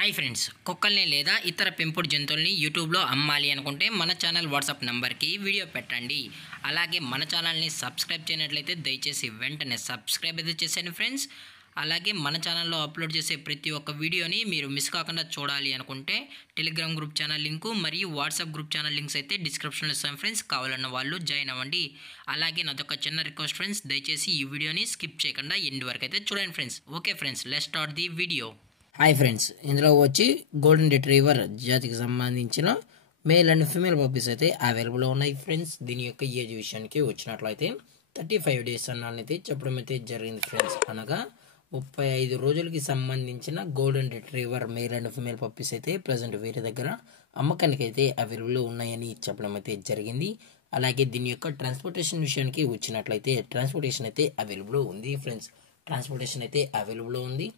Hi friends, కుక్కల్ని లేదా ఇతర పెంపుడు జంతువుల్ని యూట్యూబ్లో అమ్మాలి అనుకుంటే మన ఛానల్ వాట్సాప్ నెంబర్కి వీడియో పెట్టండి. అలాగే మన ఛానల్ని సబ్స్క్రైబ్ చేయనట్లయితే దయచేసి వెంటనే సబ్స్క్రైబ్ అయితే చేసేయండి ఫ్రెండ్స్. అలాగే మన ఛానల్లో అప్లోడ్ చేసే ప్రతి ఒక్క వీడియోని మీరు మిస్ కాకుండా చూడాలి అనుకుంటే టెలిగ్రామ్ గ్రూప్ ఛానల్ లింకు మరియు వాట్సాప్ గ్రూప్ ఛానల్ లింక్స్ అయితే డిస్క్రిప్షన్లో ఇస్తాం ఫ్రెండ్స్. కావాలన్న వాళ్ళు జాయిన్ అవ్వండి. అలాగే నాదొక చిన్న రిక్వెస్ట్ ఫ్రెండ్స్, దయచేసి ఈ వీడియోని స్కిప్ చేయకుండా ఎండ్ వరకు అయితే చూడండి friends. Okay friends, let's start the video. Hi friends, ఇందులో వచ్చి గోల్డెన్ రిట్రీవర్ జాతికి సంబంధించిన మేల్ అండ్ ఫీమేల్ పప్పీస్ అయితే అవైలబుల్లో ఉన్నాయి ఫ్రెండ్స్. దీని యొక్క ఏజ్ విషయానికి వచ్చినట్లయితే 35 డేస్ అన్నైతే చెప్పడం అయితే జరిగింది ఫ్రెండ్స్. అనగా 35 రోజులకి సంబంధించిన golden retriever male and female puppies అయితే ప్రజెంట్ వీరి దగ్గర అమ్మకానికి అయితే అవైలబుల్లో ఉన్నాయని చెప్పడం అయితే జరిగింది. అలాగే దీని యొక్క ట్రాన్స్పోర్టేషన్ విషయానికి వచ్చినట్లయితే ట్రాన్స్పోర్టేషన్ అయితే అవైలబుల్లో ఉంది ఫ్రెండ్స్. ట్రాన్స్పోర్టేషన్ అయితే అవైలబుల్లో ఉంది.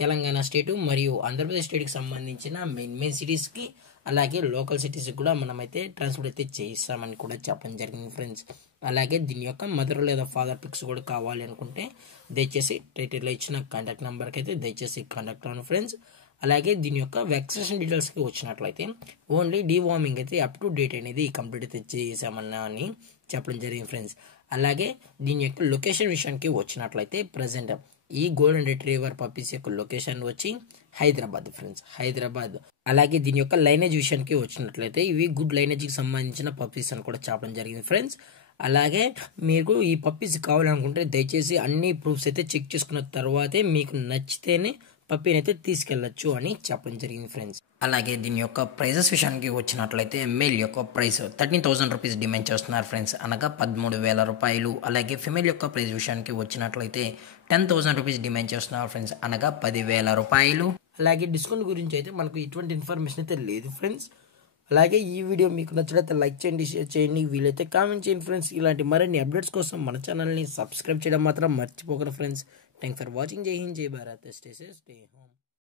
తెలంగాణ స్టేటు మరియు ఆంధ్రప్రదేశ్ స్టేట్కి సంబంధించిన మెయిన్ సిటీస్కి అలాగే లోకల్ సిటీస్కి కూడా మనమైతే ట్రాన్స్పోర్ట్ అయితే చేయిస్తామని కూడా చెప్పడం జరిగింది ఫ్రెండ్స్. అలాగే దీని యొక్క మదర్ లేదా ఫాదర్ పిక్స్ కూడా కావాలి అనుకుంటే దయచేసి టైటిల్లో ఇచ్చిన కాంటాక్ట్ నెంబర్కి అయితే దయచేసి కాంటాక్ట్ అవ్వండి ఫ్రెండ్స్. అలాగే దీని యొక్క వ్యాక్సినేషన్ డీటెయిల్స్కి వచ్చినట్లయితే ఓన్లీ డీవార్మింగ్ అయితే అప్ టు డేట్ అనేది కంప్లీట్ అయితే చేసామన్నా అని చెప్పడం జరిగింది ఫ్రెండ్స్. అలాగే దీని యొక్క లొకేషన్ విషయానికి వచ్చినట్లయితే ప్రజెంట్ ఈ గోల్డెన్ రిట్రీవర్ పప్పీస్ యొక్క లొకేషన్ వచ్చి హైదరాబాద్ ఫ్రెండ్స్, హైదరాబాద్. అలాగే దీని యొక్క లైనేజ్ విషయానికి వచ్చినట్లయితే ఇవి గుడ్ లైనేజ్కి సంబంధించిన పప్పీస్ అని కూడా చెప్పడం జరిగింది ఫ్రెండ్స్. అలాగే మీకు ఈ పప్పీస్ కావాలనుకుంటే దయచేసి అన్ని ప్రూఫ్స్ అయితే చెక్ చేసుకున్న తర్వాతే మీకు నచ్చితేనే పప్పీని అయితే తీసుకెళ్లొచ్చు అని చెప్పడం జరిగింది ఫ్రెండ్స్. అలాగే దీని యొక్క ప్రైజెస్ విషయానికి వచ్చినట్లయితే మేల్ యొక్క ప్రైస్ 13,000 రూపీస్ డిమాండ్ చేస్తున్నారు ఫ్రెండ్స్, అనగా 13,000 రూపాయలు. అలాగే ఫిమేల్ యొక్క ప్రైస్ విషయానికి వచ్చినట్లయితే 10,000 రూపీస్ డిమాండ్ చేస్తున్నారు ఫ్రెండ్స్, అనగా 10,000 రూపాయలు. అలాగే డిస్కౌంట్ గురించి అయితే మనకు ఎటువంటి ఇన్ఫర్మేషన్ అయితే లేదు ఫ్రెండ్స్. అలాగే ఈ వీడియో మీకు నచ్చినట్లయితే లైక్ చేయండి, షేర్ చేయండి, వీలైతే కామెంట్ చేయండి ఫ్రెండ్స్. ఇలాంటి మరిన్ని అప్డేట్స్ కోసం మన ఛానల్ని సబ్స్క్రైబ్ చేయడం మాత్రం మర్చిపోకండి ఫ్రెండ్స్. Thanks for watching. జై హింద్, జై Bharat, stay safe, stay home.